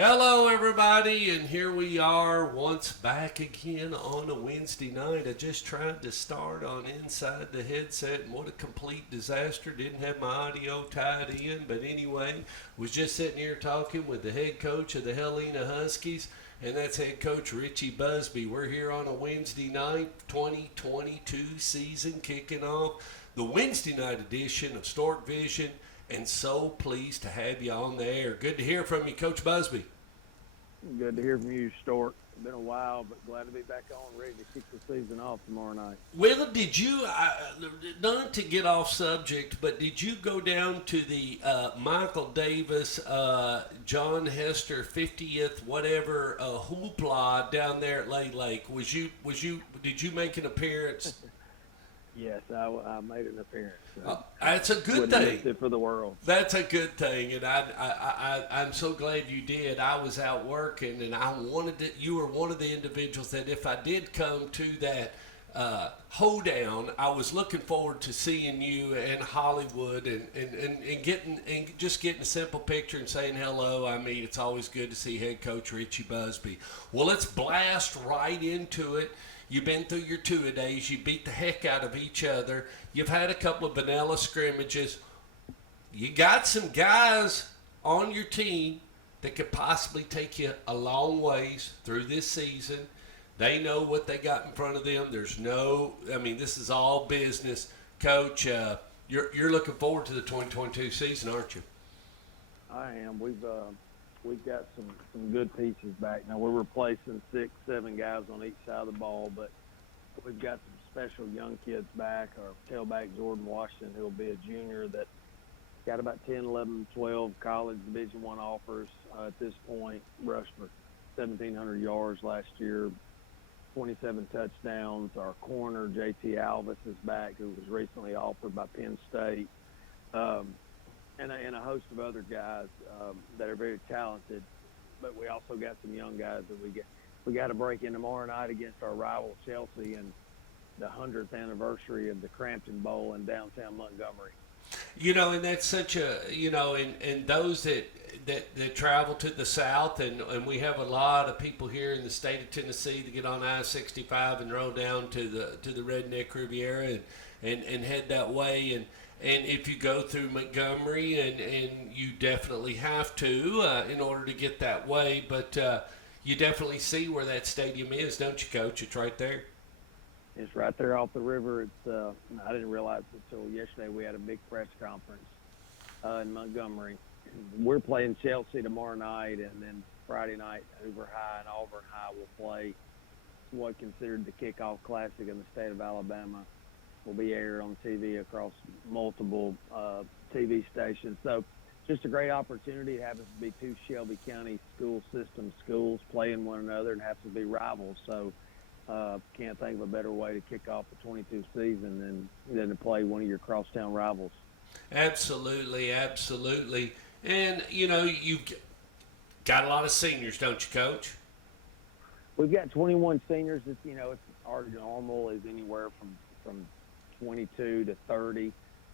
Hello, everybody, and here we are once back again on a Wednesday night. I just tried to start on Inside the Headset, and what a complete disaster. Didn't have my audio tied in, but anyway, was just sitting here talking with the head coach of the Helena Huskies, and that's head coach Richie Busby. We're here on a Wednesday night, 2022 season kicking off the Wednesday night edition of Stork Vision. And so pleased to have you on the air. Good to hear from you, Coach Busby. Good to hear from you, Stork. It's been a while, but glad to be back on, ready to kick the season off tomorrow night. Well, did you, not to get off subject, but did you go down to the Michael Davis, John Hester 50th, whatever, hoopla down there at Lay Lake? Did you make an appearance? Yes, I made an appearance. That's a good Wouldn't thing. miss it for the world. That's a good thing, and I'm so glad you did. I was out working, and I wanted to. You were one of the individuals that if I did come to that hoedown, I was looking forward to seeing you in Hollywood and getting a simple picture and saying hello. I mean, it's always good to see head coach Richie Busby. Well, let's blast right into it. You've been through your two-a-days. You beat the heck out of each other. You've had a couple of vanilla scrimmages. You got some guys on your team that could possibly take you a long ways through this season. They know what they got in front of them. This is all business. Coach, you're looking forward to the 2022 season, aren't you? I am. We've got some good pieces back. Now, we're replacing 6, 7 guys on each side of the ball, but we've got some special young kids back. Our tailback, Jordan Washington, who will be a junior, that got about 10, 11, 12 college Division I offers at this point. Rushed for 1,700 yards last year, 27 touchdowns. Our corner, J.T. Alvis, is back, who was recently offered by Penn State. And a host of other guys that are very talented, but we also got some young guys that we got to break in tomorrow night against our rival Chelsea and the 100th anniversary of the Crampton Bowl in downtown Montgomery. And that's such a, and those that travel to the South, and we have a lot of people here in the state of Tennessee that get on I-65 and roll down to the Redneck Riviera and head that way. And if you go through Montgomery, and you definitely have to in order to get that way, but you definitely see where that stadium is, don't you, Coach? It's right there. It's right there off the river. I didn't realize until yesterday we had a big press conference in Montgomery. We're playing Chelsea tomorrow night, and then Friday night Hoover High and Auburn High will play what's considered the kickoff classic in the state of Alabama. Will be aired on TV across multiple TV stations. So just a great opportunity. It happens to be two Shelby County school system schools playing one another and happens to be rivals. So can't think of a better way to kick off the 22 season than to play one of your crosstown rivals. Absolutely, absolutely. And, you've got a lot of seniors, don't you, Coach? We've got 21 seniors. It's our normal is anywhere from 22 to 30.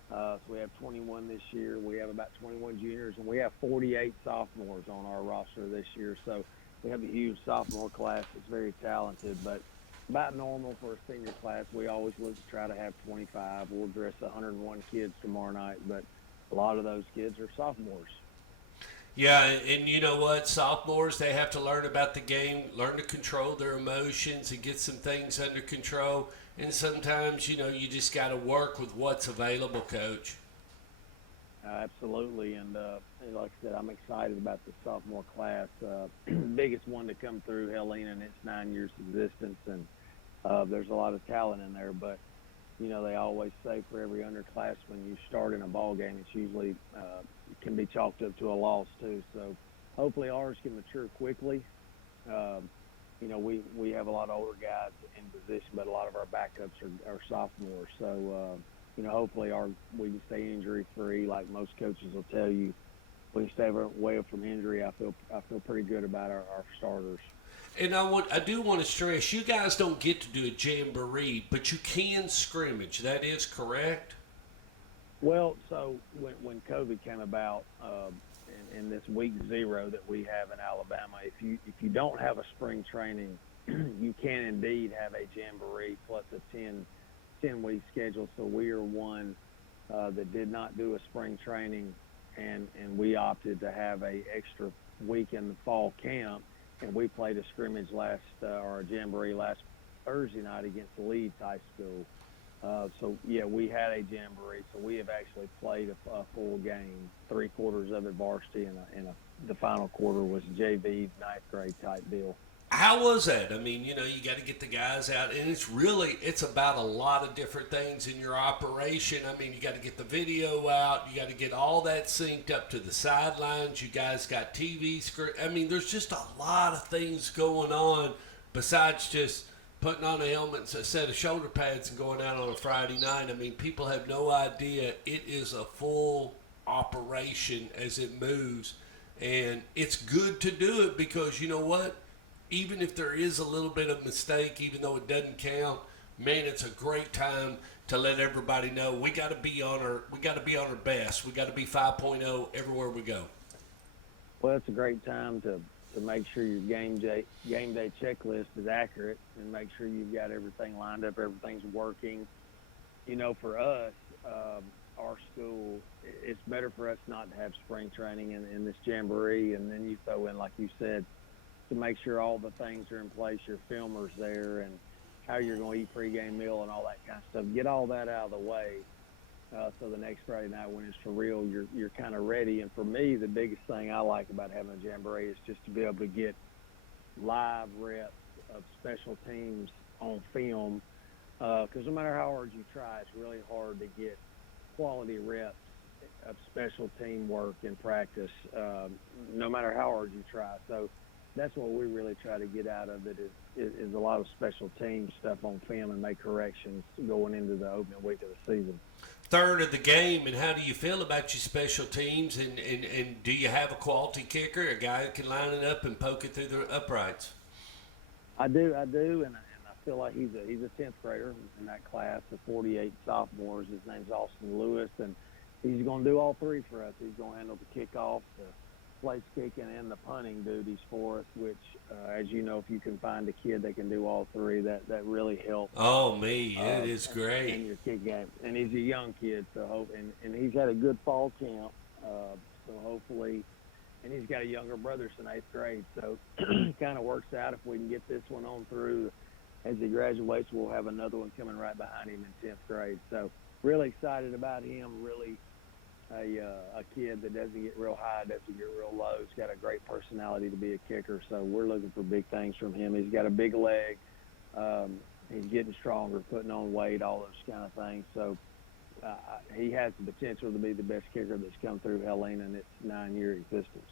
So we have 21 this year. We have about 21 juniors, and we have 48 sophomores on our roster this year. So we have a huge sophomore class that's very talented, but about normal for a senior class. We always look to try to have 25. We'll dress 101 kids tomorrow night, but a lot of those kids are sophomores. Yeah, and you know what? Sophomores, they have to learn about the game, learn to control their emotions and get some things under control. And sometimes, you just got to work with what's available, Coach. Absolutely. And like I said, I'm excited about the sophomore class. Biggest one to come through Helena in its 9 years existence. And there's a lot of talent in there. But, they always say for every underclassman you start in a ball game, it's usually can be chalked up to a loss too. So hopefully ours can mature quickly. We have a lot of older guys in position, but a lot of our backups are sophomores. So, hopefully we can stay injury free. Like most coaches will tell you, we can stay away from injury. I feel pretty good about our starters. And I do want to stress, you guys don't get to do a jamboree, but you can scrimmage. That is correct? Well, so when COVID came about, in this week 0 that we have in Alabama. If you don't have a spring training, you can indeed have a jamboree plus a 10-week schedule. So we are one that did not do a spring training, and we opted to have a extra week in the fall camp, and we played a scrimmage or a jamboree last Thursday night against Leeds High School. So yeah, we had a jamboree. So we have actually played a full game, 3/4 of it varsity, and the final quarter was JV 9th grade type deal. How was that? I mean, you got to get the guys out, and it's about a lot of different things in your operation. I mean, you got to get the video out, you got to get all that synced up to the sidelines. You guys got TV screen. I mean, there's just a lot of things going on besides just putting on a helmet and a set of shoulder pads and going out on a Friday night. I mean, people have no idea. It is a full operation as it moves, and it's good to do it because you know what? Even if there is a little bit of mistake, even though it doesn't count, man, it's a great time to let everybody know we got to be on our best. We got to be 5.0 everywhere we go. Well, it's a great time to make sure your game day checklist is accurate and make sure you've got everything lined up, everything's working. For us, our school, it's better for us not to have spring training in this jamboree, and then you throw in, like you said, to make sure all the things are in place, your filmer's there, and how you're going to eat pregame meal and all that kind of stuff. Get all that out of the way, so the next Friday night when it's for real, you're kind of ready. And for me, the biggest thing I like about having a jamboree is just to be able to get live reps of special teams on film, because no matter how hard you try, it's really hard to get quality reps of special team work in practice, no matter how hard you try. So that's what we really try to get out of it is a lot of special team stuff on film and make corrections going into the opening week of the season. Third of the game, and how do you feel about your special teams, and do you have a quality kicker, a guy that can line it up and poke it through the uprights? I do, and I feel like he's a 10th grader in that class of 48 sophomores. His name's Austin Lewis, and he's going to do all three for us. He's going to handle the kickoff, the place kicking, and the punting duties for us, which, as you know, if you can find a kid that can do all three, that really helps. Oh, me, it is great. In your kick game. And he's a young kid, so and he's had a good fall camp, so hopefully, and he's got a younger brother in 8th grade, so it kind of works out. If we can get this one on through as he graduates, we'll have another one coming right behind him in 10th grade. So really excited about him, really a kid that doesn't get real high, doesn't get real low. He's got a great personality to be a kicker, so we're looking for big things from him. He's got a big leg. He's getting stronger, putting on weight, all those kind of things. So he has the potential to be the best kicker that's come through Helena in its 9-year existence.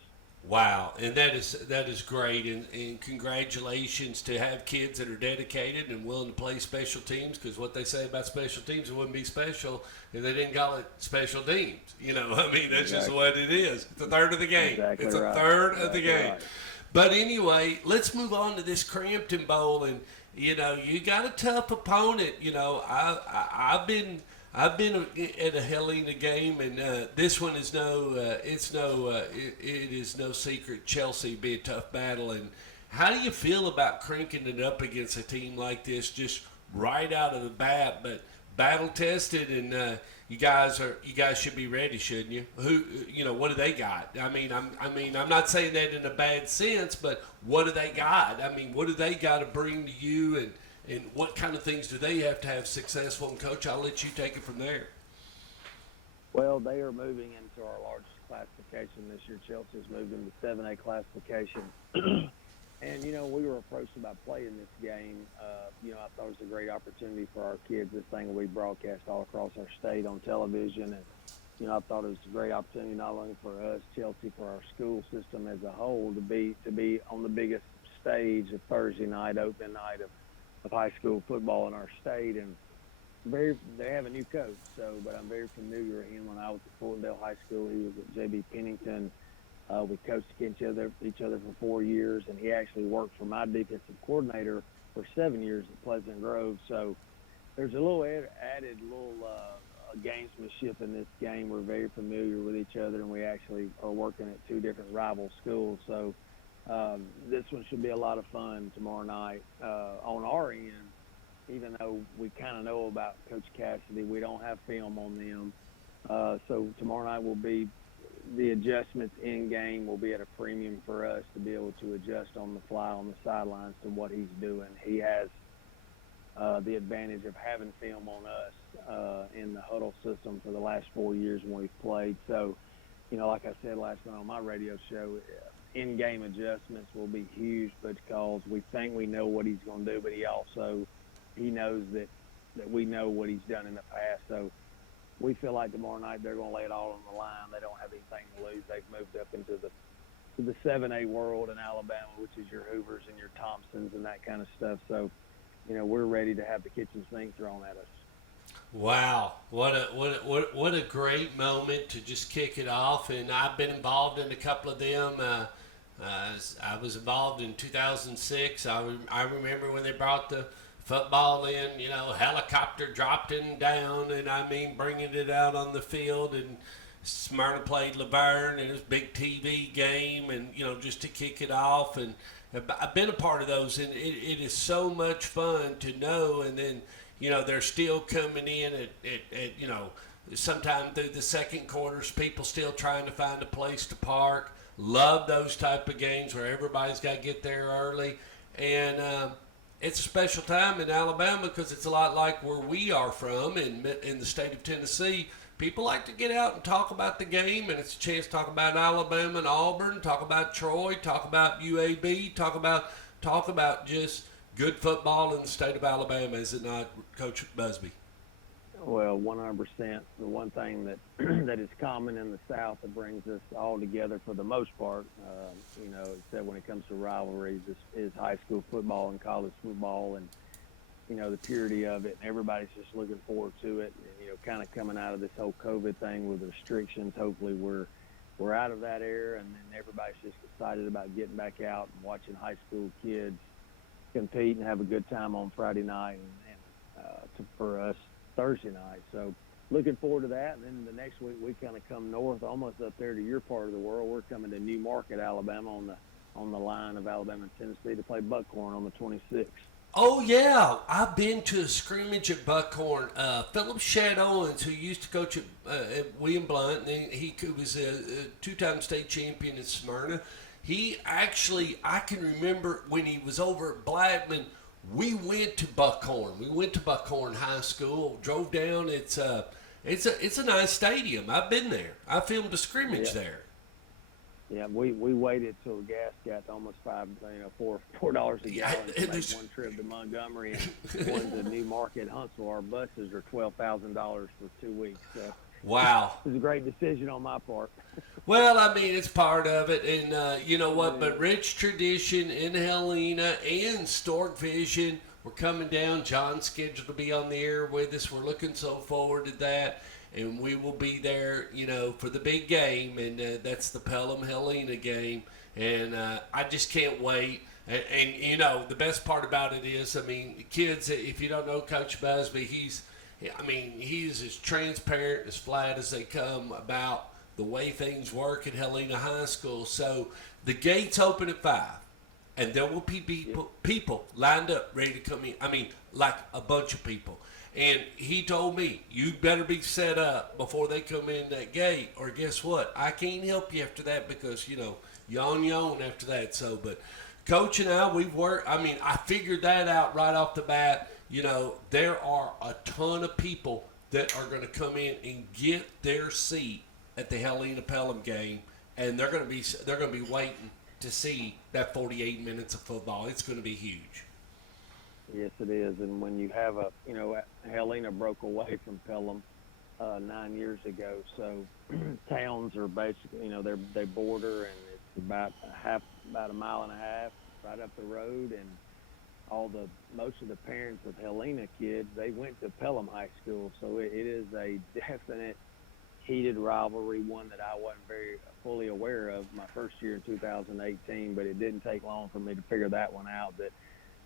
Wow, and that is great, and congratulations to have kids that are dedicated and willing to play special teams, because what they say about special teams, it wouldn't be special if they didn't call it special teams. I mean, that's just what it is. It's a third of the game. Exactly it's right. a third of the game. Right. But anyway, let's move on to this Crampton Bowl, and you got a tough opponent. I've been at a Helena game, and this one is it is no secret. Chelsea be a tough battle. And how do you feel about cranking it up against a team like this, just right out of the bat, but battle tested, and you guys should be ready, shouldn't you? What do they got? I mean, I'm not saying that in a bad sense, but what do they got? I mean, what do they got to bring to you, and what kind of things do they have to have successful? And Coach, I'll let you take it from there. Well, they are moving into our largest classification this year. Chelsea's moved into 7A classification. And, we were approached about playing this game. I thought it was a great opportunity for our kids. This thing will be broadcast all across our state on television. And, I thought it was a great opportunity not only for us, Chelsea, for our school system as a whole, to be on the biggest stage of Thursday night, opening night of high school football in our state. And they have a new coach, but I'm very familiar with him. When I was at Fultondale High School, he was at J.B. Pennington. We coached against each other for 4 years, and he actually worked for my defensive coordinator for 7 years at Pleasant Grove. So there's a little added gamesmanship in this game. We're very familiar with each other, and we actually are working at two different rival schools. So this one should be a lot of fun tomorrow night. On our end, even though we kind of know about Coach Cassidy, we don't have film on them. So tomorrow night will be the adjustments in game will be at a premium for us to be able to adjust on the fly on the sidelines to what he's doing. He has the advantage of having film on us in the huddle system for the last 4 years when we've played. So, like I said last night on my radio show, in-game adjustments will be huge because we think we know what he's going to do, but he knows that we know what he's done in the past. So we feel like tomorrow night they're going to lay it all on the line. They don't have anything to lose. They've moved up into the 7A world in Alabama, which is your Hoovers and your Thompsons and that kind of stuff. So, we're ready to have the kitchen sink thrown at us. Wow, what a great moment to just kick it off. And I've been involved in a couple of them. I was involved in 2006. I remember when they brought the football in, helicopter dropped it down, and bringing it out on the field. And Smyrna played Laverne, and it was a big TV game, and just to kick it off. And I've been a part of those, and it is so much fun to know. And then they're still coming in at sometime through the second quarters, people still trying to find a place to park. Love those type of games where everybody's got to get there early. And it's a special time in Alabama because it's a lot like where we are from in the state of Tennessee. People like to get out and talk about the game, and it's a chance to talk about Alabama and Auburn, talk about Troy, talk about UAB, talk about just good football in the state of Alabama, is it not, Coach Busby? Well, 100%. The one thing that that is common in the South that brings us all together for the most part, except when it comes to rivalries, is high school football and college football, and the purity of it. And everybody's just looking forward to it. And, kind of coming out of this whole COVID thing with the restrictions, hopefully we're out of that era, and then everybody's just excited about getting back out and watching high school kids compete and have a good time on Friday night and for us Thursday night. So looking forward to that. And then the next week we kind of come north, almost up there to your part of the world. We're coming to New Market, Alabama, on the line of Alabama and Tennessee to play Buckhorn on the 26th. Oh, yeah. I've been to a scrimmage at Buckhorn. Philip Shad Owens, who used to coach at William Blount, and he was a two-time state champion in Smyrna. He actually, I can remember when he was over at Blackman, we went to Buckhorn. We went to Buckhorn High School, drove down. It's a nice stadium. I've been there. I filmed a scrimmage there. Yeah, we waited till the gas got to almost $4 a gallon to make one trip to Montgomery and one to New Market, Huntsville. Our buses are $12,000 for 2 weeks. So wow, it was a great decision on my part. Well, it's part of it, and you know what? But Rich Tradition in Helena and Stork Vision, we're coming down. John's scheduled to be on the air with us. We're looking so forward to that. And we will be there, for the big game, and that's the Pelham-Helena game. And I just can't wait. And the best part about it is, kids, if you don't know Coach Busby, he's as transparent, as flat as they come about the way things work at Helena High School. So the gates open at 5, and there will be people lined up ready to come in. Like a bunch of people. And he told me, you better be set up before they come in that gate, or guess what? I can't help you after that because, you're on your own after that. So, but Coach and I, we've worked. I figured that out right off the bat. There are a ton of people that are going to come in and get their seat at the Helena Pelham game, and they're going to be waiting to see that 48 minutes of football. It's going to be huge. Yes, it is. And when you have Helena broke away from Pelham 9 years ago, so towns are basically, they border, and it's about a mile and a half right up the road, and most of the parents of Helena kids, they went to Pelham High School, so it is a definite heated rivalry, one that I wasn't very fully aware of my first year in 2018, but it didn't take long for me to figure that one out, that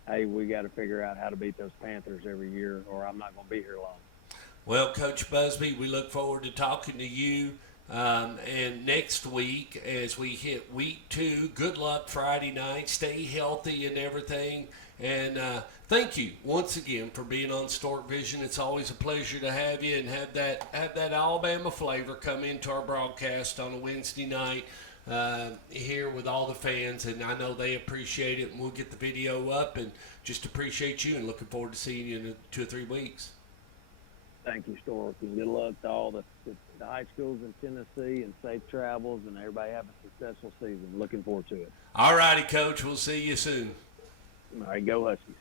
hey, we got to figure out how to beat those Panthers every year, or I'm not going to be here long. Well, Coach Busby, we look forward to talking to you. And next week, as we hit week 2, good luck Friday night. Stay healthy and everything. And thank you once again for being on Stork Vision. It's always a pleasure to have you and have that Alabama flavor come into our broadcast on a Wednesday night here with all the fans. And I know they appreciate it. And we'll get the video up and just appreciate you and looking forward to seeing you in 2 or 3 weeks. Thank you, Stork, and good luck to all the high schools in Tennessee, and safe travels, and everybody have a successful season. Looking forward to it. All righty, Coach. We'll see you soon. All right, go Huskies.